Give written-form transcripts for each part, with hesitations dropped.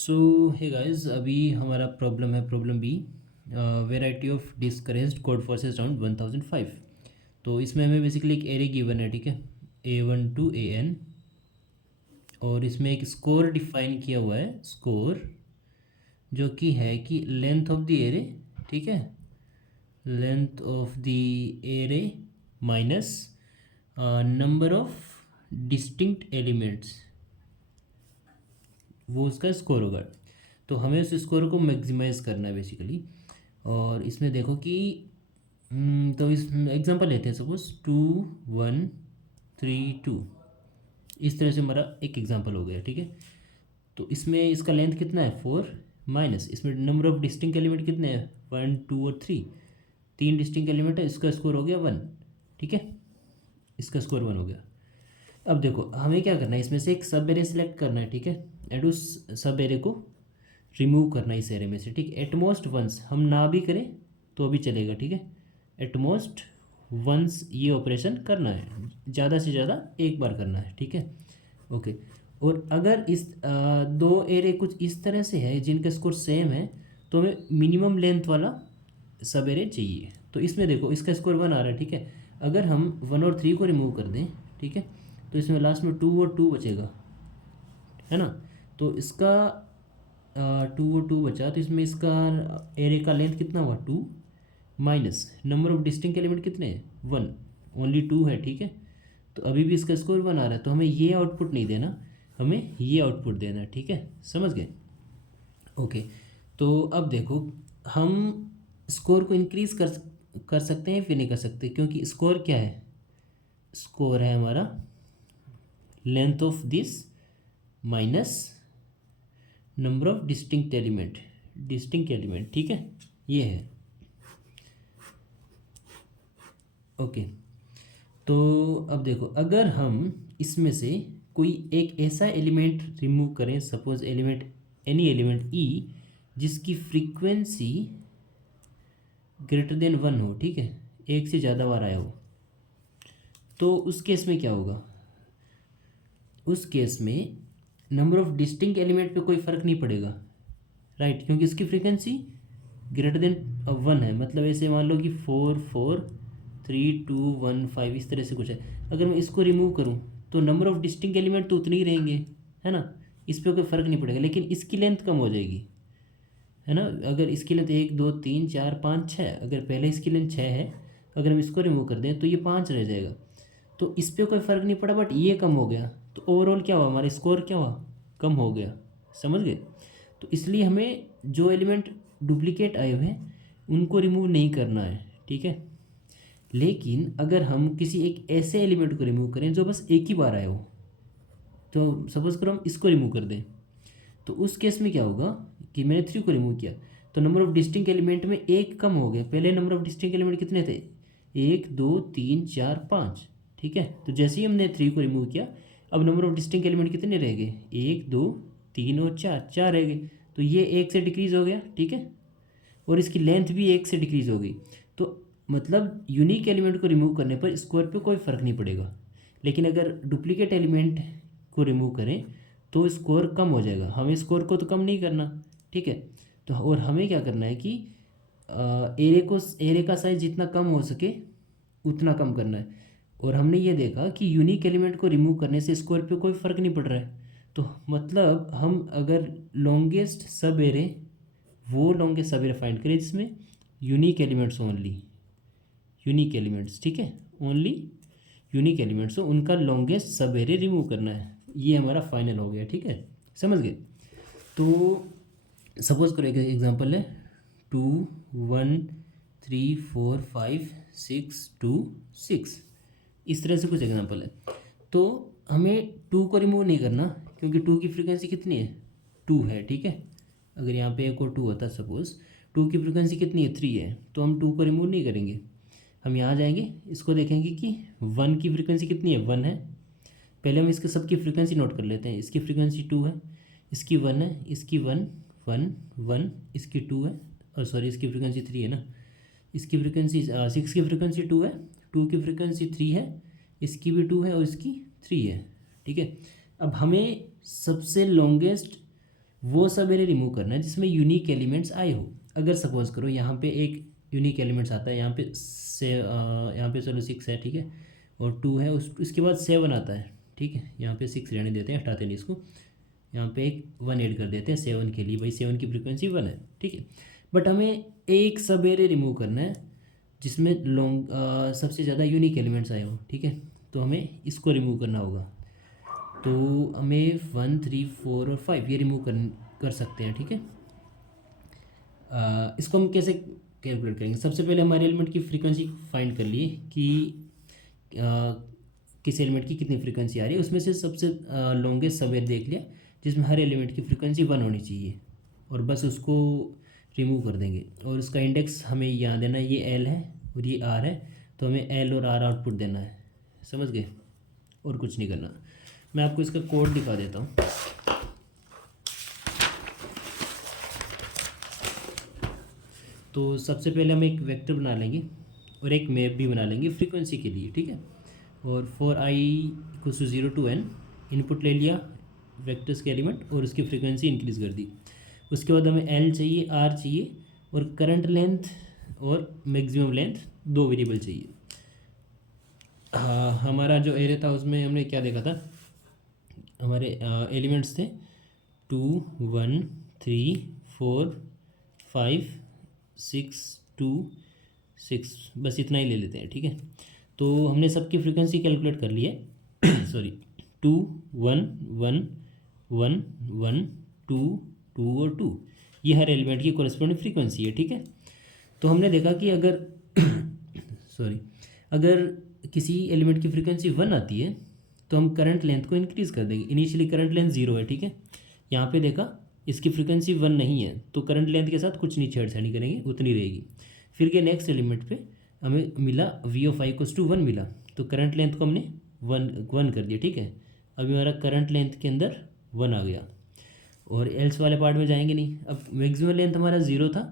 सो hey guys, अभी हमारा problem है problem B. Variety of discouraged Codeforces round 1005। तो इसमें हमें बेसिकली एक एरे गिवन है, ठीक है, A1 टू AN। और इसमें एक स्कोर डिफाइन किया हुआ है, स्कोर जो कि है कि लेंथ ऑफ द एरे, ठीक है, length of the array minus number of distinct elements, वो उसका स्कोर होगा। तो हमें उस स्कोर को मैक्सिमाइज़ करना है बेसिकली। और इसमें देखो कि तो इस एग्जांपल लेते हैं, सपोज 2 1 3 2, इस तरह से हमारा एक एग्जांपल हो गया, ठीक है। तो इसमें इसका लेंथ कितना है 4, माइनस इसमें नंबर ऑफ डिस्टिंक्ट एलिमेंट कितने हैं 1 2 और 3, तीन डिस्टिंक्ट एलिमेंट है, इसका स्कोर हो गया 1, ठीक है, इसका स्कोर 1 हो गया। अब देखो हमें क्या करना है, इसमें से एक सब एरे सिलेक्ट करना है, ठीक है, एंड उस सब एरे को रिमूव करना है इस एरे में से, ठीक। एटमोस्ट वंस हम ना भी करें तो भी चलेगा, ठीक है, एटमोस्ट वंस ये ऑपरेशन करना है, ज़्यादा से ज़्यादा एक बार करना है, ठीक है, ओके। और अगर इस दो एरे कुछ इस तरह से है जिनका स्कोर सेम है, तो हमें मिनिमम लेंथ वाला सब एरे चाहिए। तो इसमें देखो इसका स्कोर 1 आ रहा है, ठीक है। अगर हम 1 और 3 को रिमूव कर दें, ठीक है, तो इसमें लास्ट में 2 और 2 बचेगा, है ना। तो इसका 2 और 2 बचा, तो इसमें इसका एरे का लेंथ कितना हुआ 2, minus number of distinct element कितने हैं 1, ओनली 2 है, ठीक है। तो अभी भी इसका स्कोर 1 आ रहा है, तो हमें ये आउटपुट नहीं देना, हमें ये आउटपुट देना है, ठीक है, समझ गए, ओके। तो अब देखो हम स्कोर को इंक्रीज कर सकते हैं फिर नहीं कर सकते, क्योंकि स्कोर क्या है, स्कोर है हमारा length of this minus number of distinct element, ठीक है, ये है, ओके। तो अब देखो अगर हम इसमें से कोई एक ऐसा एलिमेंट रिमूव करें, सपोज एलिमेंट एनी एलिमेंट ई जिसकी फ्रीक्वेंसी ग्रेटर देन 1 हो, ठीक है, एक से ज़्यादा बार आया हो, तो उस केस में क्या होगा, उस केस में नंबर ऑफ डिस्टिंक्ट एलिमेंट पे कोई फ़र्क नहीं पड़ेगा, राइट, क्योंकि इसकी फ्रीक्वेंसी ग्रेटर देन 1 है। मतलब ऐसे मान लो कि 4 4 3 2 1 5 इस तरह से कुछ है। अगर मैं इसको रिमूव करूँ तो नंबर ऑफ डिस्टिंक्ट एलिमेंट तो उतने ही रहेंगे, है ना, इस पर कोई फ़र्क नहीं पड़ेगा, लेकिन इसकी लेंथ कम हो जाएगी, है ना। अगर इसकी लेंथ 1 2 3 4 5 6, अगर पहले इसकी लेंथ 6 है, अगर हम इसको रिमूव कर दें तो ये 5 रह जाएगा। तो इस पर कोई फ़र्क नहीं पड़ा, बट ये कम हो गया, तो ओवरऑल क्या हुआ, हमारा स्कोर क्या हुआ, कम हो गया, समझ गए। तो इसलिए हमें जो एलिमेंट डुप्लीकेट आए हुए हैं उनको रिमूव नहीं करना है, ठीक है। लेकिन अगर हम किसी एक ऐसे एलिमेंट को रिमूव करें जो बस एक ही बार आया हो, तो सपोज करो हम इसको रिमूव कर दें, तो उस केस में क्या होगा कि मैंने 3 को रिमूव किया, तो नंबर ऑफ डिस्टिंक्ट एलिमेंट में एक कम हो गया। पहले नंबर ऑफ डिस्टिंक्ट एलिमेंट कितने थे, 1 2 3 4 5, ठीक है। तो जैसे ही हमने 3 को रिमूव किया, अब नंबर ऑफ डिस्टिंक्ट एलिमेंट कितने रह गए, 1 2 3 और 4, 4 रह गए। तो ये 1 से डिक्रीज़ हो गया, ठीक है, और इसकी लेंथ भी 1 से डिक्रीज़ हो गई। तो मतलब यूनिक एलिमेंट को रिमूव करने पर स्कोर पे कोई फ़र्क नहीं पड़ेगा, लेकिन अगर डुप्लीकेट एलिमेंट को रिमूव करें तो स्कोर कम हो जाएगा। हमें स्कोर को तो कम नहीं करना, ठीक है। तो और हमें क्या करना है कि एरे का साइज जितना कम हो सके उतना कम करना है। और हमने ये देखा कि यूनिक एलिमेंट को रिमूव करने से स्कोर पे कोई फ़र्क नहीं पड़ रहा है। तो मतलब हम अगर लॉन्गेस्ट सब एरे, वो लॉन्गेस्ट सब एरे फाइंड करें जिसमें unique elements only, unique elements, ठीक है, ओनली यूनिक एलिमेंट्स हो, उनका लॉन्गेस्ट सब एरे रिमूव करना है। ये हमारा फाइनल हो गया, ठीक है, समझ गए। तो सपोज करो एक एग्जांपल है 2 1 3 4 5 6 2 6, इस तरह से कुछ एग्जांपल है। तो हमें 2 को रिमूव नहीं करना, क्योंकि 2 की फ्रीक्वेंसी कितनी है 2 है, ठीक है। अगर यहाँ पे एक और 2 होता, सपोज 2 की फ्रीक्वेंसी कितनी है 3 है, तो हम 2 को रिमूव नहीं करेंगे। हम यहाँ जाएंगे, इसको देखेंगे कि 1 की फ्रीक्वेंसी कितनी है 1 है। पहले हम इसके सबकी फ्रीक्वेंसी नोट कर लेते हैं। इसकी फ्रीक्वेंसी 2 है, इसकी 1 है, इसकी 1 1 1, इसकी 2 है, और सॉरी इसकी फ्रीक्वेंसी 3 है ना, इसकी फ्रीक्वेंसी 6 की फ्रीक्वेंसी 2 है, 2 की फ्रीक्वेंसी 3 है, इसकी भी 2 है और इसकी 3 है, ठीक है। अब हमें सबसे लॉन्गेस्ट वो सब एरे रिमूव करना है जिसमें यूनिक एलिमेंट्स आए हो। अगर सपोज करो यहाँ पे एक यूनिक एलिमेंट्स आता है, यहाँ पे यहाँ पे चलो 6 है, ठीक है, और 2 है, उसके बाद 7 आता है, ठीक है, यहाँ पे 6 रहने देते हैं, हटाते नहीं इसको, यहाँ पे एक 1 ऐड कर देते हैं 7 के लिए, भाई 7 की फ्रीक्वेंसी 1 है, ठीक है। बट हमें एक सब एरे रिमूव करना है जिसमें लॉन्ग सबसे ज़्यादा यूनिक एलिमेंट्स आए हो, ठीक है, तो हमें इसको रिमूव करना होगा। तो हमें 1 3 4 और 5 ये रिमूव कर सकते हैं, ठीक है। इसको हम कैसे कैलकुलेट करेंगे? सबसे पहले हमारे एलिमेंट की फ्रीक्वेंसी फाइंड कर लिए कि किस एलिमेंट की कितनी फ्रीक्वेंसी आ रही है, उसमें से सबसे लॉन्गेस्ट सबेर देख लिया जिसमें हर एलिमेंट की फ्रीक्वेंसी 1 होनी चाहिए, और बस उसको रिमूव कर देंगे। और उसका इंडेक्स हमें यहाँ देना है, ये एल है और ये आर है, तो हमें एल और आर आउटपुट देना है, समझ गए, और कुछ नहीं करना। मैं आपको इसका कोड दिखा देता हूँ। तो सबसे पहले हम एक वेक्टर बना लेंगे और एक मैप भी बना लेंगे फ्रीक्वेंसी के लिए, ठीक है। और for I equals to 0 to n input ले लिया वेक्टर्स के एलिमेंट और उसकी फ्रीक्वेंसी इंक्रीज़ कर दी। उसके बाद हमें एल चाहिए, आर चाहिए, और करंट लेंथ और मैक्सिमम लेंथ 2 वेरिएबल चाहिए। हमारा जो एरे था उसमें हमने क्या देखा था, हमारे एलिमेंट्स थे 2 1 3 4 5 6 2 6, बस इतना ही ले लेते हैं, ठीक है। तो हमने सबकी फ्रीक्वेंसी कैलकुलेट कर ली है सॉरी, 2 1 1 1 1 2 2 और 2, ये हर एलिमेंट की कोरेस्पोंडिंग फ्रीक्वेंसी है, ठीक है। तो हमने देखा कि अगर सॉरी, अगर किसी एलिमेंट की फ्रीक्वेंसी 1 आती है तो हम करंट लेंथ को इंक्रीज़ कर देंगे। इनिशियली करंट लेंथ 0 है, ठीक है, यहाँ पे देखा इसकी फ्रीक्वेंसी 1 नहीं है, तो करंट लेंथ के साथ कुछ नहीं छेड़छाड़ी करेंगे, उतनी रहेगी। फिर के नेक्स्ट एलिमेंट पे हमें मिला V of I equals to 1 मिला, तो करंट लेंथ को हमने 1 कर दिया, ठीक है। अभी हमारा करंट लेंथ के अंदर 1 आ गया, और एल्स वाले पार्ट में जाएंगे नहीं। अब मैक्सिमम लेंथ हमारा 0 था,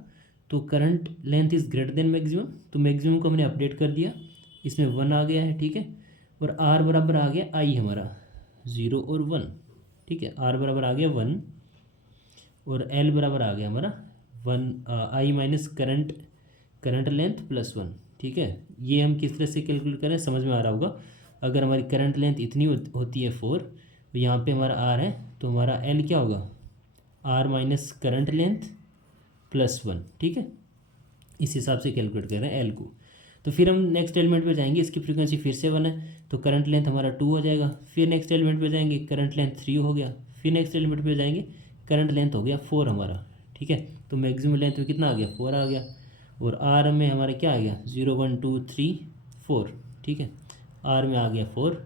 तो current length is greater than maximum, तो मैक्सिमम को हमने अपडेट कर दिया, इसमें 1 आ गया है, ठीक है। और आर बराबर आ गया आई हमारा 0 और 1, ठीक है, आर बराबर आ गया 1 और एल बराबर आ गया हमारा 1 आई माइनस करंट लेंथ प्लस 1, ठीक है। ये हम किस तरह से कैलकुलेट करें, समझ में आ रहा होगा। अगर हमारी करंट लेंथ इतनी होती है 4, तो यहाँ पे हमारा आर है, तो हमारा एल क्या होगा, R minus current length plus 1, ठीक है। इस हिसाब से कैलकुलेट कर रहे हैं एल को। तो फिर हम नेक्स्ट एलिमेंट पे जाएंगे, इसकी फ्रीक्वेंसी फिर से 1 है, तो करंट लेंथ हमारा 2 हो जाएगा। फिर नेक्स्ट एलिमेंट पे जाएंगे, करंट लेंथ 3 हो गया। फिर नेक्स्ट एलिमेंट पे जाएंगे, करंट लेंथ हो गया 4 हमारा, ठीक है। तो मैक्सिमम लेंथ में कितना आ गया, 4 आ गया। और आर में हमारा क्या आ गया, 0 1 2 3 4, ठीक है, आर में आ गया 4।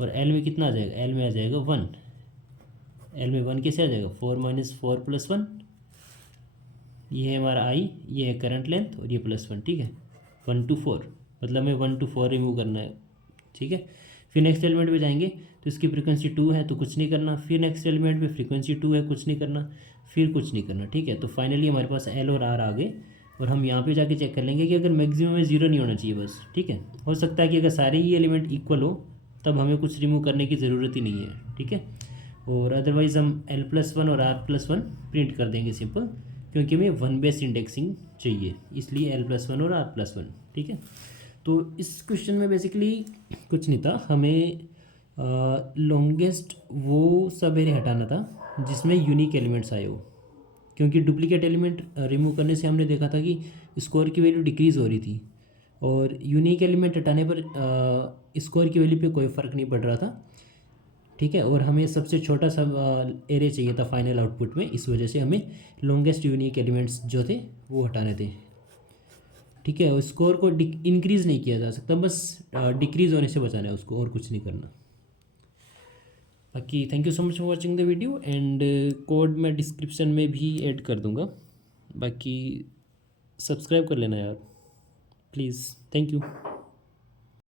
और एल में कितना आ जाएगा, एल में आ जाएगा 1। एल में 1 कैसे आ जाएगा, 4 माइनस 4 प्लस 1, ये है हमारा आई, ये है करंट लेंथ और ये प्लस 1, ठीक है, 1 to 4, मतलब हमें 1 to 4 रिमूव करना है, ठीक है। फिर नेक्स्ट एलिमेंट पे जाएंगे, तो इसकी फ्रीक्वेंसी 2 है, तो कुछ नहीं करना। फिर नेक्स्ट एलिमेंट पे फ्रीक्वेंसी 2 है, कुछ नहीं करना, फिर कुछ नहीं करना, ठीक है। तो फाइनली हमारे पास एल और आर आ गए, और हम यहाँ पे जाके चेक कर लेंगे कि अगर मैक्सिमम में 0 नहीं होना चाहिए बस, ठीक है। हो सकता है कि अगर सारे ही एलिमेंट इक्वल हो तब हमें कुछ रिमूव करने की ज़रूरत ही नहीं है, ठीक है। और अदरवाइज़ हम l+1 और r+1 प्रिंट कर देंगे सिंपल, क्योंकि हमें 1 बेस इंडेक्सिंग चाहिए, इसलिए l+1 और r+1, ठीक है। तो इस क्वेश्चन में बेसिकली कुछ नहीं था, हमें लॉन्गेस्ट वो सब एरे हटाना था जिसमें यूनिक एलिमेंट्स आए हो, क्योंकि डुप्लीकेट एलिमेंट रिमूव करने से हमने देखा था कि स्कोर की वैल्यू डिक्रीज़ हो रही थी, और यूनिक एलिमेंट हटाने पर स्कोर की वैल्यू पे कोई फ़र्क नहीं पड़ रहा था, ठीक है। और हमें सबसे छोटा सा एरे चाहिए था फाइनल आउटपुट में, इस वजह से हमें लॉन्गेस्ट यूनिक एलिमेंट्स जो थे वो हटाने थे, ठीक है। और स्कोर को इंक्रीज़ नहीं किया जा सकता, बस डिक्रीज़ होने से बचाना है उसको, और कुछ नहीं करना। बाकी thank you so much for watching the video, and code मैं डिस्क्रिप्शन में भी ऐड कर दूँगा। बाकी सब्सक्राइब कर लेना यार प्लीज़, थैंक यू।